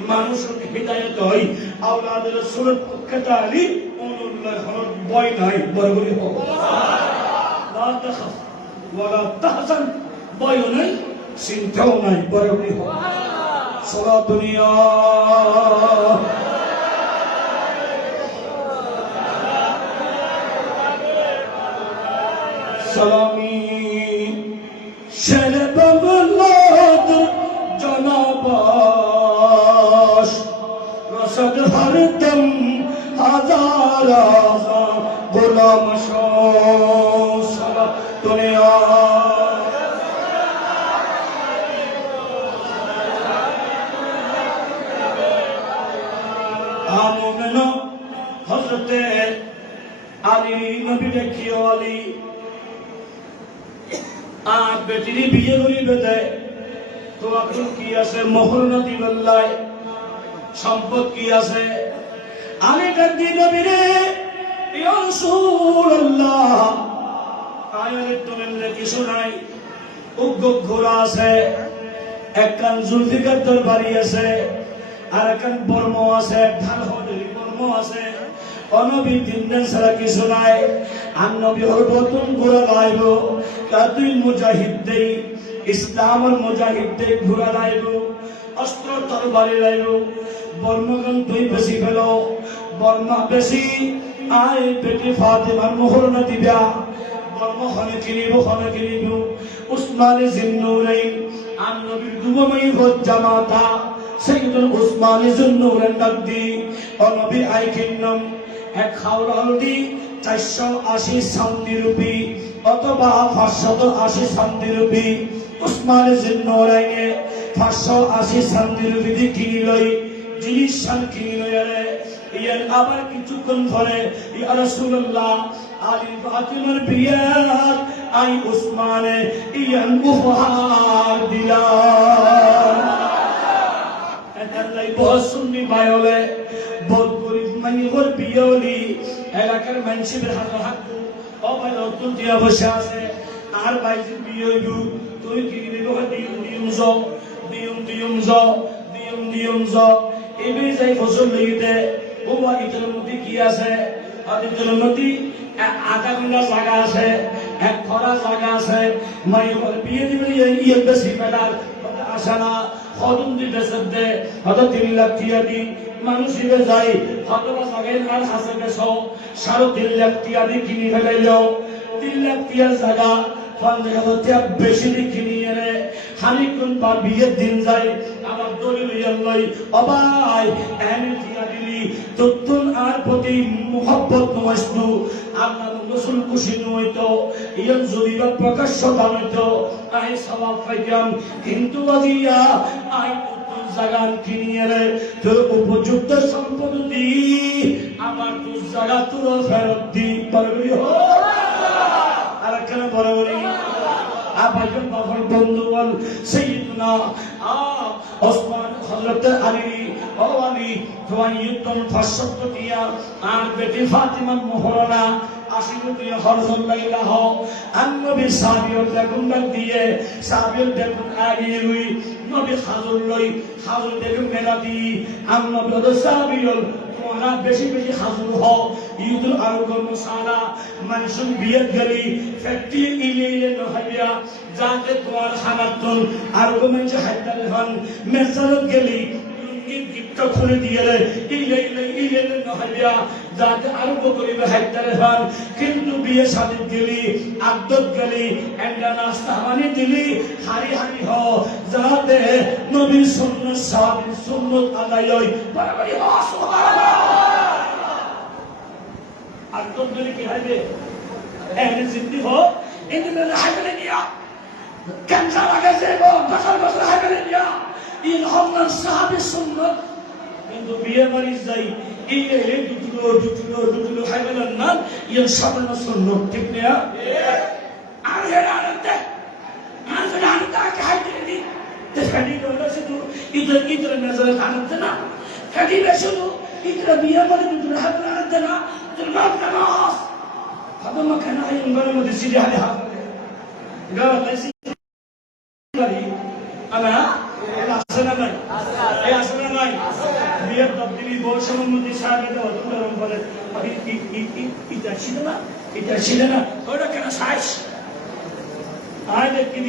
মানুষের হিদায়াত হয় আওলাদের রাসূলের পক্ষে তাইলি অনুল্লাহ হল ভয় নাই বরবরি হোক লা তাখাফ ওয়ালা তাহজান ভয় নাই চিন্তাও নাই বরবরি হোক সারা দুনিয়া সালামি শেরে বগলদ জনাবাস রসদ হরদম হাজারা গোলাম সারা দুনিয়া আমন হযরতে আলী নবী দেখিও আলী আর বেটিনি বিয়ে করিবে দেয় তো এখন কি আছে মোহরনা দিবল্লাই সম্পদ কি আছে আমি ডাকি নবীরে ইয়া রাসূলুল্লাহ আয়ারে তুমি কিছু নাই উগ্র ঘোড়া আছে একখান জুলফিকার দরবারি আছে, আর একখান বর্ম আছে, ঢাল হদরি বর্ম আছে। অনবী তিন দিন ছাড়া কিছু নাই। আর নবী হরবতন ঘোরা লাইব, কাতুই মুজাহিদ দেই, ইসলামের মুজাহিদ দেই ঘোরা লাইব, অস্ত্র তরবারি লাইব। বর্মগণ তুই বেশি ফেল, বর্মা বেশি আয় বেটি ফাতেমার মোহর না দিবা। বর্ম হনে কিনিব উসমানে জিন্নুরাইন। আর নবীর দুবময়ী হজ জামাতা সাইয়্যিদুল উসমানে জিন্নুরাইন ডাক দি, ও নবী আই কিন্নম এক খাওয়ার হলদি 480 সাউদি রুপি অথবা 580 সাউদি রুপি। উসমানে জিন্নুরাইনে 580 সাউদি রুপি দিয়ে কিনি লই, জিনিস সান কিনি লই। ইয়ার আবার কিছুক্ষণ পরে, ইয়া রাসূলুল্লাহ, আলী ফাতিমার বিয়াত আই উসমানে ইয়ান উপহার দিলাম। এটাই বহুত সুন্নি বায়লে, বহুত গরিব মানুষের বিয়লি, এলাকার মানুষের হাতে হাঁটু অবাই নতুন দিয়া বসে আছে। আর বাইজির বিয়ে হইব, তুই কিনে দেবো দিয়ম জ এবে যাই ফসল লইতে। বাবা ইতর মধ্যে কি আছে? ইতর মধ্যে আধা ঘন্টা জায়গা আছে, এক খরা জায়গা আছে। মাইর বিয়ে দিবে ইয়ে বেশি মেলার আসে না, হদম দিতে দে হয়তো 3 লাখ টিয়া দি মানুষ হিসেবে যাই, হয়তো জায়গায় আর হাসে বেশ 3.5 লাখ টিয়া দি কিনি ফেলাইল। 3 লাখ টিয়ার জায়গা 50,000 টিয়া বেশি দি কিনি এনে খানিকক্ষণ পর বিয়ের দিন যায়, আবার দলিল লই অবাই এনে টিয়া দিলি তত্তুন আর প্রতি মোহব্বত নয়স্তু আল্লাহ রাসূল খুশি নইতো, ইয়ান জরিবা প্রকাশ্য দানইতো, আই সওয়াব পাইতাম। কিন্তু আজিয়া আই তত্তুন জাগান কিনিয়ে রে তোর উপযুক্ত সম্পদ দি, আবার তোর জায়গা তোর ফেরত দি পারবি হ। আর কেন বরাবরই আবাজন বাবার বন্ধু বল সাইয়্যিদনা ওসমান হযরত আলী ও আলী জওয়াইয়ুদ্দিন 500 টিয়া আর বেটি ফাতিমা মোহরানা 80 টিয়া খরচল লাইলাহ। নবী সাহাবীর বেগুন দিয়ে সাহাবীর বেগুন আগিয়ে লই, নবী খাজুর লই খাজুর বেগুন মেলা দি। নবী ওদ সাহাবীর তোমরা বেশি বেশি খাজুর হও, ঈদুল আরগম সারা মানুষের বিয়ে গেলি ফ্যাক্টরি ইলে নহইয়া যাতে তোমার খানাতন আরগমেন যে হাইদার হন মেসারত গেলি গিফট খুলে দিয়ে ইলে নহইয়া যাতে আরোগ্য করিবে হাইদার হন। কিন্তু বিয়ে শাদী গেলি আদত গেলি এন্ডা নাস্তা বানি দিলি হারি হারি হ, যাতে নবীর সুন্নাত সাহাবীর সুন্নাত আদায় হয়। বরাবরই হ সুবহানাল্লাহ। আর তো গেলি কি হবে? এনে জিন্দি হ, এনে মেলে হাইবে নিয়া ক্যান্সার আগে যাবো 10 বছর হাইবে নিয়া ইন হন্নান সাহাবীর সুন্নাত। কিন্তু বিয়ে বাড়ি যাই ইলে দুটুলো হাইবে না, ইন সামান্য সুন্নাত, ঠিক না? আর হেরা আনতে আর হেরা আনতে আগে হাইবে নি তে ফেডি দলে শুধু ইদর নজরে আনতে না, ফেডি শুধু ইদর বিয়ে বাড়ি দুটুলো হাইবে আনতে না, জন্নাত নামাজ هذا ما كان عين بلا مدرسي على هذا قال ليس باري انا الحسنه ناي الحسنه ناي بيد تبديلي بوشم مدي صاحب ده وتمرن بره ابي ইতাছিনা ওটা কেন সাইজ আয় দেখি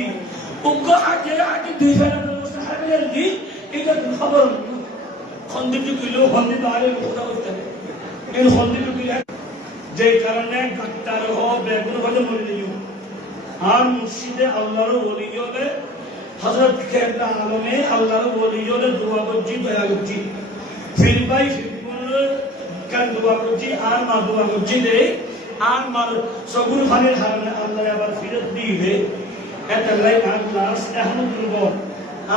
উগ্র আগে আগে 2 ফেরা ব্যবস্থা হবে দি এটা খবর খন্দিত কিলো খন্দিত আরে কথা বলতে এই খন্দিত কিলো যে কারণে গাত্তার হো বেগুন ভাজে মরে যাইও। আর মুর্শিদে আল্লাহর ওলি হলে হযরত কেবলা আলমে আল্লাহর ওলি হলে দোয়া করছি, দয়া করছি, ফির ভাই কার দোয়া করছি আর মা দোয়া করছি দে আর মার সগুর ফানের হারনে আল্লাহ আবার ফিরত দিবে। এটা লাই আল্লাহ এখন করব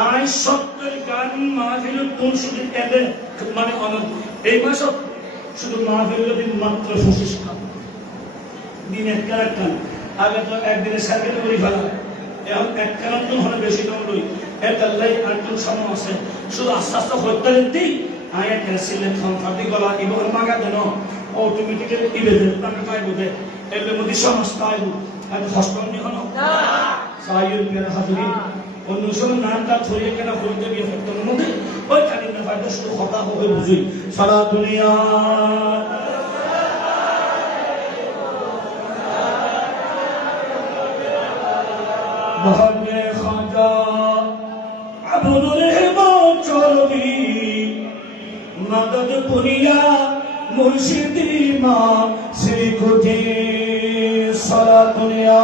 আই সত্তর গান মাহফিল কোন শুধু এবে মানে এই মাস শুধু মাহফিল দিন মাত্র 25 টাকা দিন একটা আগে তো একদিনে সার্ভে করে ফেলা, এখন এক কারণ তো হলে বেশি দাম লই এটা লাই আরেকটু সময় আছে শুধু আস্তে আস্তে হত্যা দিই আয় একটা সিলেট ফাঁদি গলা এবং মাগা দেন অটোমেটিক্যালি ইবেদের তাকে পাইব দে এর মধ্যে সমস্ত আইব আর হস্তনি হন সাইয়ুল বির হাজরিন অন্য সময় নামটা ছড়িয়ে কেনা করতে গিয়ে ফেরতনের মধ্যে ওইখানে না ফায়দা শুধু কথা হয়ে বুঝি সারা দুনিয়া ভাগ্যে খাজা আবুল রহমান চলবি মদদ পুরিয়া মুর্শিদি মা শ্রী কোটি সারা দুনিয়া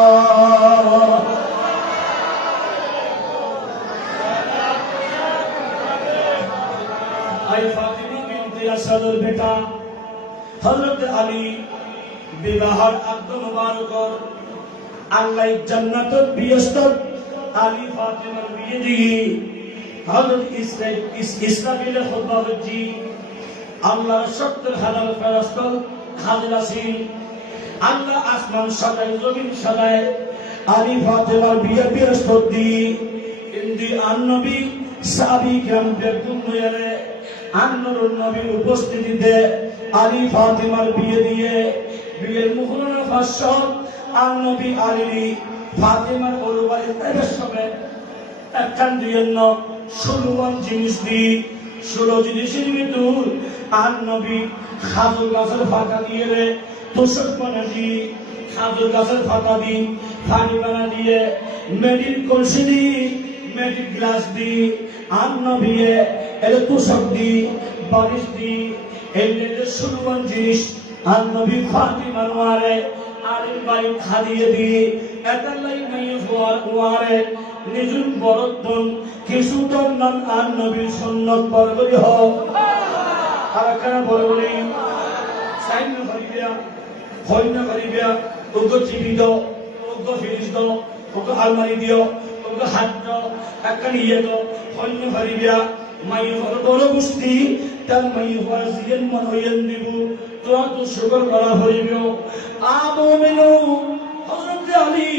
आई फातिमा बिनते असदर बेटा हजरत अली विवाहर अब्द मुबारकर अल्लाह जन्नत बियस्तत अली फातिमा बिये दिए हजरत इस्राफिल खुतबा जी अल्लाह सत्तर हजार फरिश्ता हाजिर आছেন अल्लाह आसमान सजाए जमीन सजाए अली फातिमा बिये बियस्तत दी इंदी अन्नबी साबी ग्राम बेगुन नयरे আন্নর নবীর উপস্থিতিতে আলী ফাতিমার বিয়ে দিয়ে বিয়ের মুহূর্তে ফাঁসত আর নবী আলী ফাতিমার পরিবারের সঙ্গে একখান দিয়েন না 16 জিনিস দি 16 জিনিসের ভিতর আর নবী খাজুর গাছের ফাঁকা দিয়ে রে তোষক বানা দি খাজুর গাছের ফাঁকা দি ফাঁকি বানা দিয়ে মেডির কলসি দি মেডির গ্লাস দি আর নবী এর তোষক দি বারিশ দি এর 16 জিনিস আর নবী ফাতিমার ওয়ারে আলীর বাড়ি খাদিয়ে দিয়ে এতালাই নাই ওয়ারে নিজুর বরতন কিছু তন্নান আর নবীর সুন্নত বরগরি হোক আর কেন বরগরি সাইন করিবিয়া হইনা করিবিয়া ওগো টিভি দাও ওগো ফ্রিজ দাও ওগো আলমারি দিও ওগো হাত দাও একখান ইয়ে দাও হইনা করিবিয়া মাই বড় গোষ্ঠী তার মাই হওয়ার জিগেন মন হইয়েন দিব তোরা তো শুকর করা হইবে আমমিনু হযরত আলী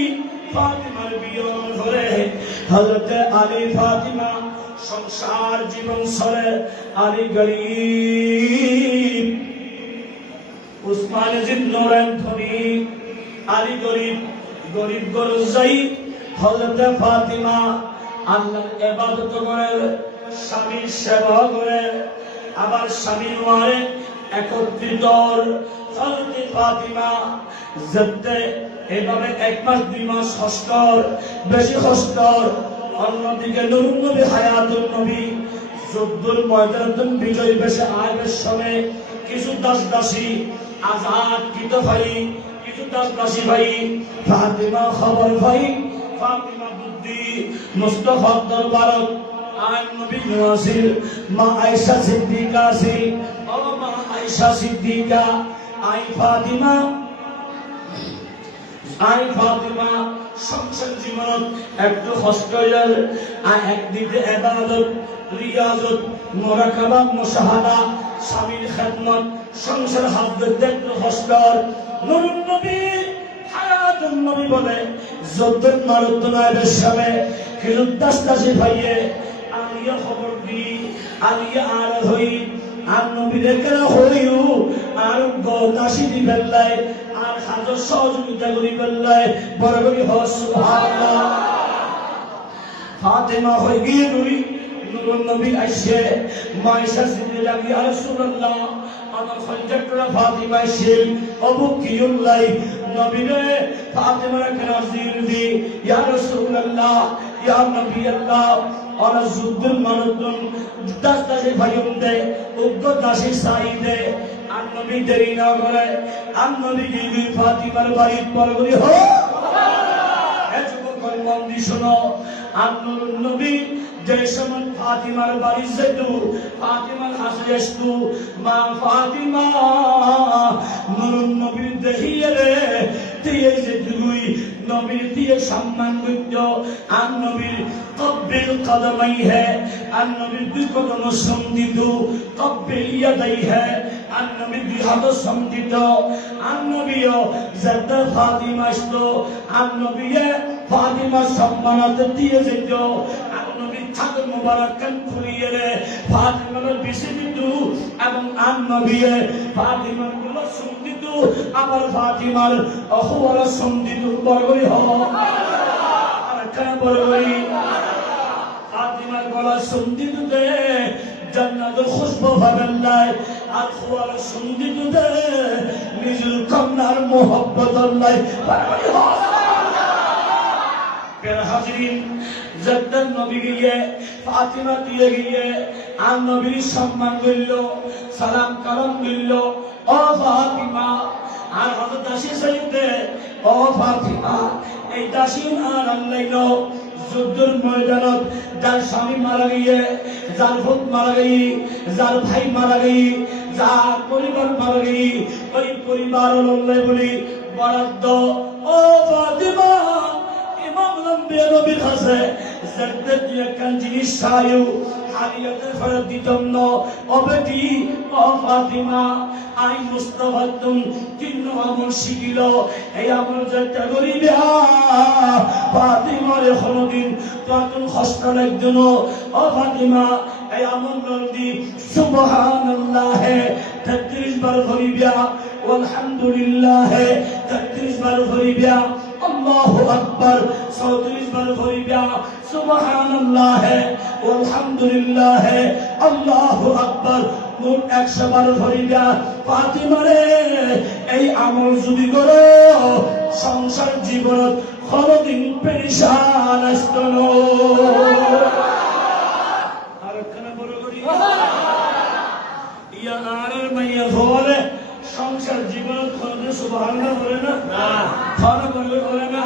ফাতিমার বিয়ে ধরে হযরত আলী ফাতিমা সংসার জীবন সরে আলী গরিব উসমান জিন্নরান ধনী আলী গরিব গরিব গরজাই হযরত ফাতিমা আল্লাহর ইবাদত করে স্বামীর সেবা করে আবার স্বামীর ওয়ারে একত্রিত হযরত ফাতিমা যেতে এভাবে 1 মাস 2 মাস হস্তর বেশি হস্তর অন্যদিকে নূরুন নবী হায়াতুন নবী যুদ্ধের ময়দানে বিজয় বেশে আয়ের সময় কিছু দাস দাসী আজাদ কৃত ভাই কিছু দাস দাসী ভাই ফাতিমা খবর ভাই ফাতিমা বুদ্ধি মুস্তাফা দরবারত আর নবী নওয়াসির মা আয়েশা সিদ্দিকা আছে ও মা আয়েশা সিদ্দিকা আই ফাতিমা সংসার জীবন একটু হস্তয়ের আর একদিকে ইবাদত রিয়াজত মুরাকাবা মুশাহাদা স্বামীর খেদমত সংসার হাত ধরতে একটু হস্তর নূরুন নবী হায়াতুন নবী বলে যুদ্ধের মারুদ্দনায়ের সামনে কিরুদ্দাসদাসী ভাইয়ে আলিয়া খবর দি আলিয়া আর হই আর নবীর কেনা হইও আর গদাসী দিবেলাই আর হাজার সহযোগিতা করি বেলাই বড় করি সুবহানাল্লাহ ফাতেমা হই গিয়ে রুই নূরুন নবী আইসে মাইশা সিদ্দিকা ইয়া রাসূলুল্লাহ আমার খলিজাতুল্লাহ ফাতিমা আইসে আবু কিউল্লাহ নবীরে ফাতেমার কেনা জির দি ইয়া রাসূলুল্লাহ ইয়া নবী আল্লাহ और जुद्दुल मारुद्दुन दस दशे भाइयों दे उग्गो दासी साई दे आन नबी देरी ना करे आन नबी की फातिमार बाड़ी पर गरी हो এজন্য কোন মন্দি শোনো আন নবী যে সময় ফাতিমার বাড়ি যেতু ফাতিমার হাসি আসতু মা ফাতিমা নূরুন নবী দেখিয়ে রে দিয়ে যে দুই নবীর দিয়ে সম্মান করত আর নবীর কব্বিল কদমাই হে আর নবীর দুই কদম সন্দিত কব্বিল ইয়াদাই হে আর নবীর দুই হাত সন্দিত আর নবীও যত ফাতিমা আসতো আর নবীয়ে ফাতিমা সম্মানত দিয়ে যেত আর নবীর ছাগল মুবারক কান খুলিয়ে রে ফাতিমার বেশি দিত এবং আর নবীয়ে ফাতিমার গুলো সন্দিত আবার ফাতিমার অহওয়ালা সন্দিত বরগরি হ আর কেন বরগরি গলা সন্ধি দুধে জান্নাতুল খুশবু পাবেন আর খোয়ার সন্ধি দুধে নিজের কন্যার মোহব্বত আল্লাহ হাজরিন জদ্দার নবী গিয়ে ফাতিমা দিয়ে গিয়ে আর নবীর সম্মান করল সালাম কালাম করল ও ফাতিমা আর হযরত দাসী সাইয়্যিদে ও ফাতিমা এই দাসী আর আল্লাইল যুদ্ধের ময়দানত যার স্বামী মারা গিয়ে যার ভূত মারা গই যার ভাই মারা গই যার পরিবার মারা গই ওই পরিবার আল্লাহ বলি বরাদ্দ ও ফাতিমা ইমাম লম্বিয়া নবীর কাছে জান্নাত দিয়ে কান জিনিস চাইও হারিয়াতে ফেরত দিতাম না ও বেটি ও ফাতিমা আই মুস্তাফা তুম তিন আমল শিখিল এই আমল যেটা করিবা ফাতিমার কোনদিন তোর কষ্ট লাগতো না ও ফাতিমা এই আমল বলদি সুবহানাল্লাহ 33 বার করিবা আলহামদুলিল্লাহ 33 বার করিবা আল্লাহু আকবার 34 বার করিবা সুবহানাল্লাহ আলহামদুলিল্লাহ আল্লাহু আকবার মোট 100 বার করিবা ফাতিমারে এই আমল যদি করো সংসার জীবন কোনদিন পেরেশান আসতো না আর কেন বড় করি ইয়া আর মাইয়া বলে সংসার জীবন কোনদিন সুবহানাল্লাহ বলে না না খানা বলে না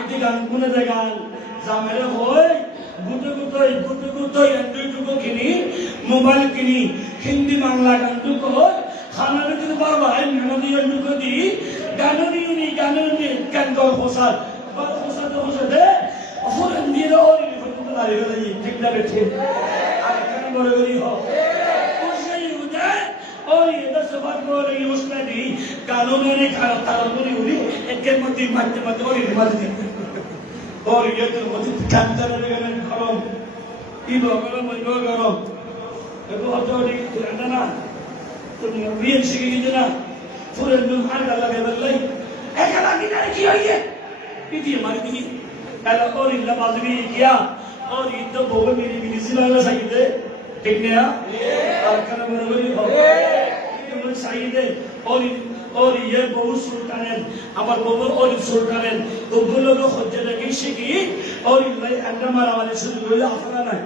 এটি গান কোনে গান জামেরে হয় গুটো গুটোই এন্ড্রয়েড কিনি মোবাইল কিনি হিন্দি বাংলা গান দুটো খানা দিতে পারবা মেলোডি দুটো দি গাননি গান কর হোসার বার হোসার তো হোসাতে অফরেন দিয়ে ওই ফটো দাঁড়িয়ে গেল ঠিক না বেঠে আর কেন বড় করি হ ওই উদে ওই এটা সবার করে ইউসনা দি কানুনে খারাপ তার বলি উনি একের মধ্যে মারতে ওই মারতে और ये तो मुझे कंधर लगे ना करो इबो करो देखो तो ठीक है ना तो भी शिखी की ना पूरे दुनिया का लगे बल्ले एक लगी ना की हुई है इतनी हमारी दी कल और इल्ला बाजवी किया और ये तो बहुत मेरी बिजली वाला सही है ठीक है और कल बराबरी हो ये मुझे सही है और ये बहुत सुल्तान আমার বাবা ওই সুলতানের ওগুলো হজ্জে লাগি শিখি ওই একটা মারা মানে শুরু হইলে আফরা নাই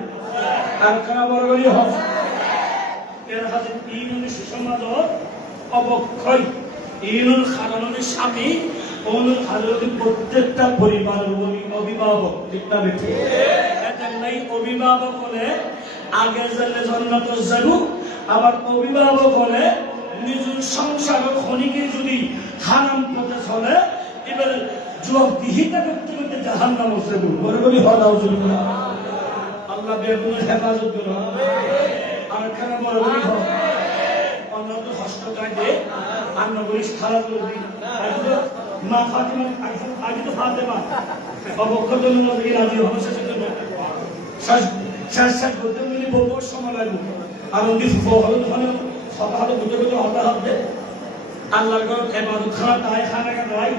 আর কানা বড়ই হয় এর হাতে ইনুন সুসমাজ অবক্ষয় ইনুন খারানের স্বামী অনুর খারানের প্রত্যেকটা পরিবারের অভিভাবক ঠিক না বেঠে এটা নাই অভিভাবক হলে আগে জানলে জান্নাত যাবো আবার অভিভাবক হলে নিজের সংসারের খনিকে যদি হারাম পথে চলে এবারে জবাবদিহিতা করতে করতে জাহান্নামে যাবে বরাবরই হওয়া উচিত না আল্লাহ বেগুনের হেফাজত করুন আর কেন বরাবরই হয় আল্লাহ তো কষ্ট কাটে আর নগরী খারাপ করবি মা ফাতিমা আগে তো ফাতেমা অবক্ষত নবী রাজি হওয়া শেষের জন্য শেষ করতে মিলি বহু সময় লাগবে আর উনি ফহল সকালে গুজে হতে হবে আল্লাহর ঘর ইবাদত খানা তাই খানা খাই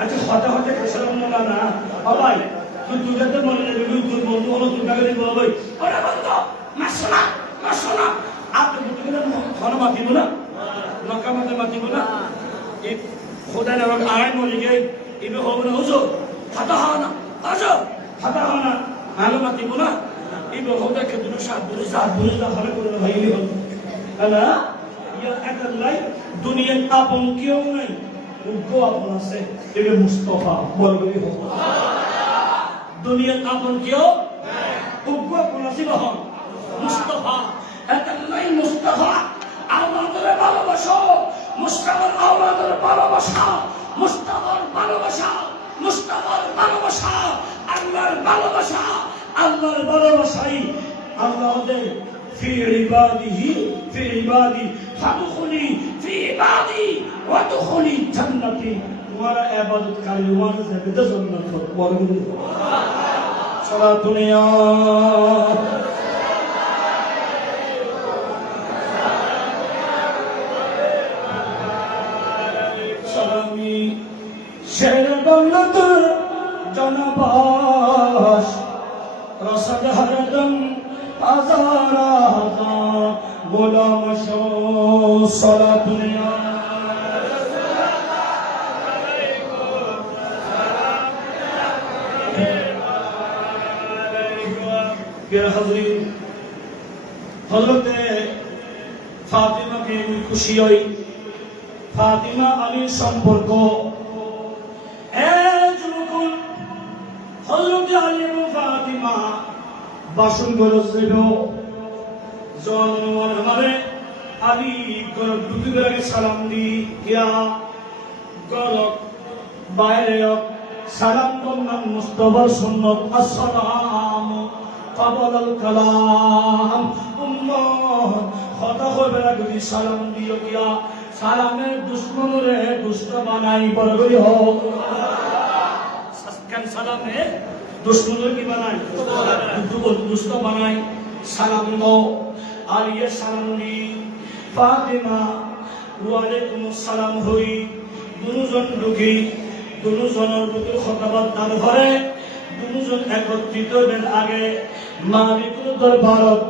আচ্ছা হতে কেসরম না না বাবাই তুই দুজনে মনে নেবে তুই বন্ধু হলো তুই টাকা দিব ভাই ওরে বন্ধু মাসনা আপনি বুঝলে খানা মাতিব না নকা মাতিব না এই খোদা না আয় মরে গই ইবে হবে না হুজুর হাতা হানা আজো হাতা হানা আলো মাতিব না ইবে হবে কে দুটো সাত বুঝে ভালো করে ভাইলি হল আলা একাল্লাই দুনিয়ার আপন কেউ নাই উগ্র আপন আছে এটা মুস্তাফা বলবি হোক দুনিয়ার আপন কেউ উগ্র আপন আছে বহন মুস্তাফা একাল্লাই মুস্তাফা আমাদের ভালোবাসো মুস্তাফার আমাদের ভালোবাসা মুস্তাফার ভালোবাসা আল্লাহর ভালোবাসাই আল্লাহ ওদের في عبادي فادخلي في عبادي وادخلي جنتي তোমার ইবাদত কারি তোমার যাবে জান্নাত বলবি সালাত দুনিয়া সালামি শের দৌলত জনবাস রসদ হরদম হাজারা হাজার গোলাম সালাতুনিয়া হাজরিন হযরতে ফাতিমাকে খুশি হই ফাতিমা আলীর সম্পর্ক যুবকুল হযরতে আলী এবং ফাতিমা বাসন গরজ ছিল জনমন আমারে আলী গরব দুপুরে সালাম দি ইয়া গরব বাইরে সালাম করলাম মুস্তাফার সুন্নত আসসালামু কাবলাল কালাম উম্মত খোদা খবরা যদি সালাম দিও কিয়া সালামের দুশমনরে দুষ্ট বানাই বরগরি হোক সাসকান সালামে দুশমনরে কি বানাই দুষ্ট বানাই সালাম দাও আর ইয়ে সালাম দি ফাতিমা ওয়ালাইকুম আসসালাম হই দুজন ঢুকি দুজনের প্রতি খতাবাত তার ঘরে দুজন একত্রিত হবেন আগে মালিকুল দরবারত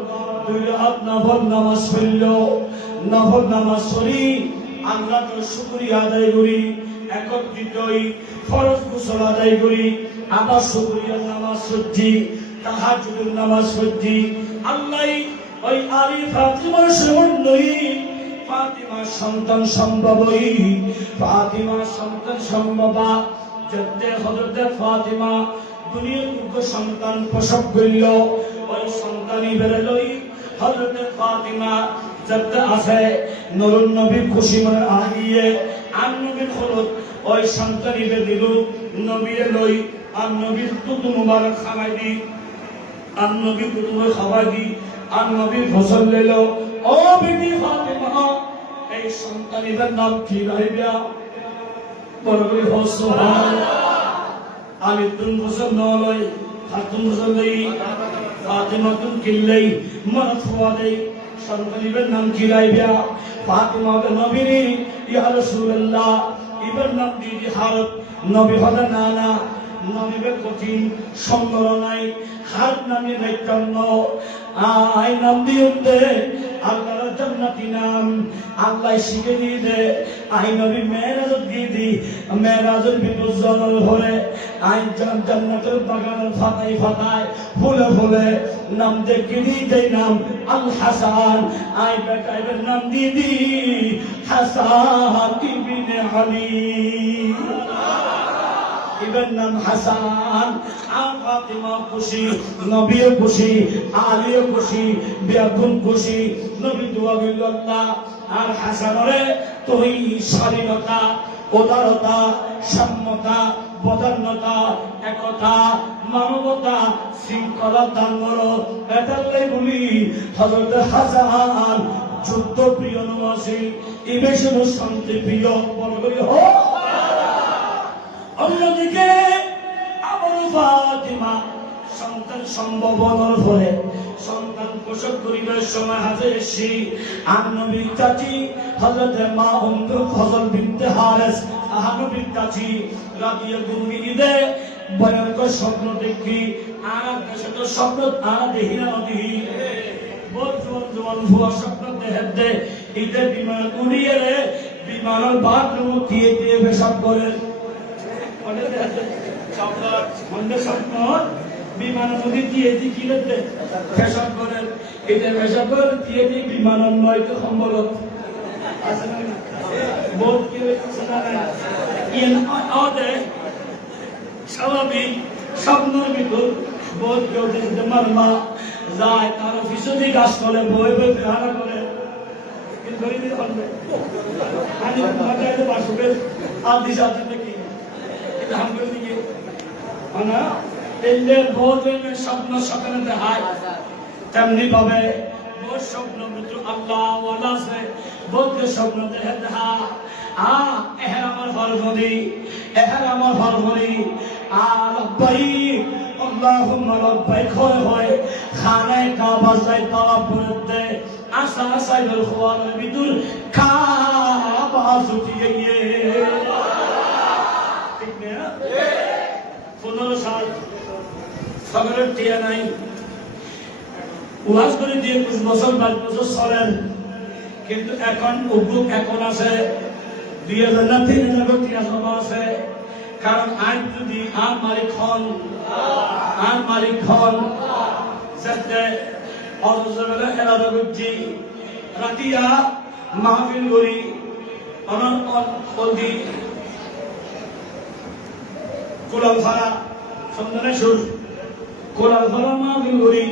দুই রাত নফল নামাজ পড়ল নফল নামাজ পড়ি আল্লাহ তো শুকরিয়া আদায় করি একত্রিত হই ফরজ গোসল আদায় করি আবার শুকরিয়ার নামাজ পড়ছি তাহাজ্জুদের নামাজ পড়ছি আল্লাহ ওই আলী ফাতিমার সমন্বয়ী ফাতিমার সন্তান সম্ভবই ফাতিমার সন্তান সম্ভবা যতে হযরতে ফাতিমা দুনিয়ার মুখ্য সন্তান প্রসব করিল ওই সন্তানই বেরোলই হযরতে ফাতিমা যতে আছে নূরুন নবী খুশি মনে আগিয়ে আন নবীর খরচ ওই সন্তানই বেদিল নবীরে লই আন নবীর তুতু মুবারক খাওয়াই দি আন নবী তুতু খাওয়াই দি আন নবী ফসল লইল ও বিবি ফাতিমা এই সন্তানের নাম কি রাইবা বড়ই সুবহানাল্লাহ আমি তুম ফসল নলই খাতুন ফসল লই ফাতিমা তুম কিল্লাই মারফুয়া দেই সন্তানের নাম কি রাইবা ফাতিমা নবীর ইয়া রাসূলুল্লাহ ইবন নাম দিদি হারত নবী হদা নানা নবীবে কঠিন সম্বল নাই হাত নামে দায়িত্ব আই নাম দিউতে আল্লাহর জান্নাতি নাম আল্লাহ শিখে দিয়ে দে আই নবী মেরাজত দিয়ে দি মেরাজের ভিতর জনল হলে আই জান্নাতের বাগানের ফাতাই ফাতাই ফুলে ফুলে নাম দেখে দিয়ে দেয় নাম আল হাসান আই বেটাইবের নাম দিয়ে দি হাসান ইবনে আলী ইবেন নাম হাসান আর ফাতিমা খুশি নবীও খুশি আলীও খুশি বেগুন খুশি নবী দোয়া কইল আল্লাহ আর হাসানরে তুই স্বাধীনতা উদারতা সাম্যতা বদান্যতা একতা মানবতা শৃঙ্খলা দান করো এটাই বলি হযরত হাসান যুদ্ধ প্রিয় নওয়াসি ইবেশন শান্তি প্রিয় বলবি হোক অন্যদিকে আবু ফাতিমা সন্তান সম্ভবনের ফলে সন্তান প্রসব করিবার সময় হাজির এসি আর নবীর চাচি হযরত মা উম্মে ফজল বিনতে হারিস নবীর চাচি রাদিয়াল্লাহু আনহা ভয়ঙ্কর স্বপ্ন দেখি আর দেশে তো স্বপ্ন আর দেখি না দেখি জোয়ান ভুয়া স্বপ্ন দেখে ঈদে বিমান উড়িয়ে বিমানের বাথরুম দিয়ে দিয়ে পেশাব করে বিমান নদী দিয়ে কি করতে পেশাব করেন এটা পেশাব করে দিয়ে দিয়ে বিমানের নয় তো সম্বলত আছে না বোধ কি হয়েছে না স্বাভাবিক স্বপ্নের ভিতর বোধ কেউ দেখতে মারমা যায় তার অফিসে দিয়ে কাজ করে বই বই ফেহারা করে আমি মজাইতে বাসবের আদি সাথে দেখি ধান করে দিকে না এলে বহুত স্বপ্ন সকালে দেখায় তেমনি ভাবে বহুত স্বপ্ন মিত্র আল্লাহ ওয়ালা আছে বহুত স্বপ্ন দেখে দেখা এহের আমার হরফরি এহের আমার হরফরি আর রব্বাই আল্লাহুম্মা রব্বাইক হয় খানায় কাবা যাই তাওয়াফ করতে আশা আশাইল খোয়ার ভিতর কাবা জুটিয়ে গিয়ে ঠিক না 15 সাল সগরের টিয়া নাই ওয়াজ করে যে 21 বছর 22 বছর চলেন, কিন্তু এখন উদ্যোগ এখন আছে 2000 না 3000 আছে। কারণ আজ যদি আর মালিক হন যাতে অজবেলা এলাদা করছি রাতিয়া মাহফিল করি অনদি কোলালফাড়া চন্দনেশ্বর কোলালফাড়া মাহফিল করি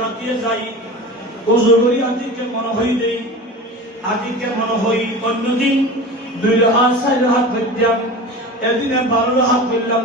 রাতিয়া যাই ওজু করি আদিকে মনে হই দেই আদিকে মনে হই অন্যদিন 2 হাত 4 হাত করতাম, এদিনে 12 হাত করলাম।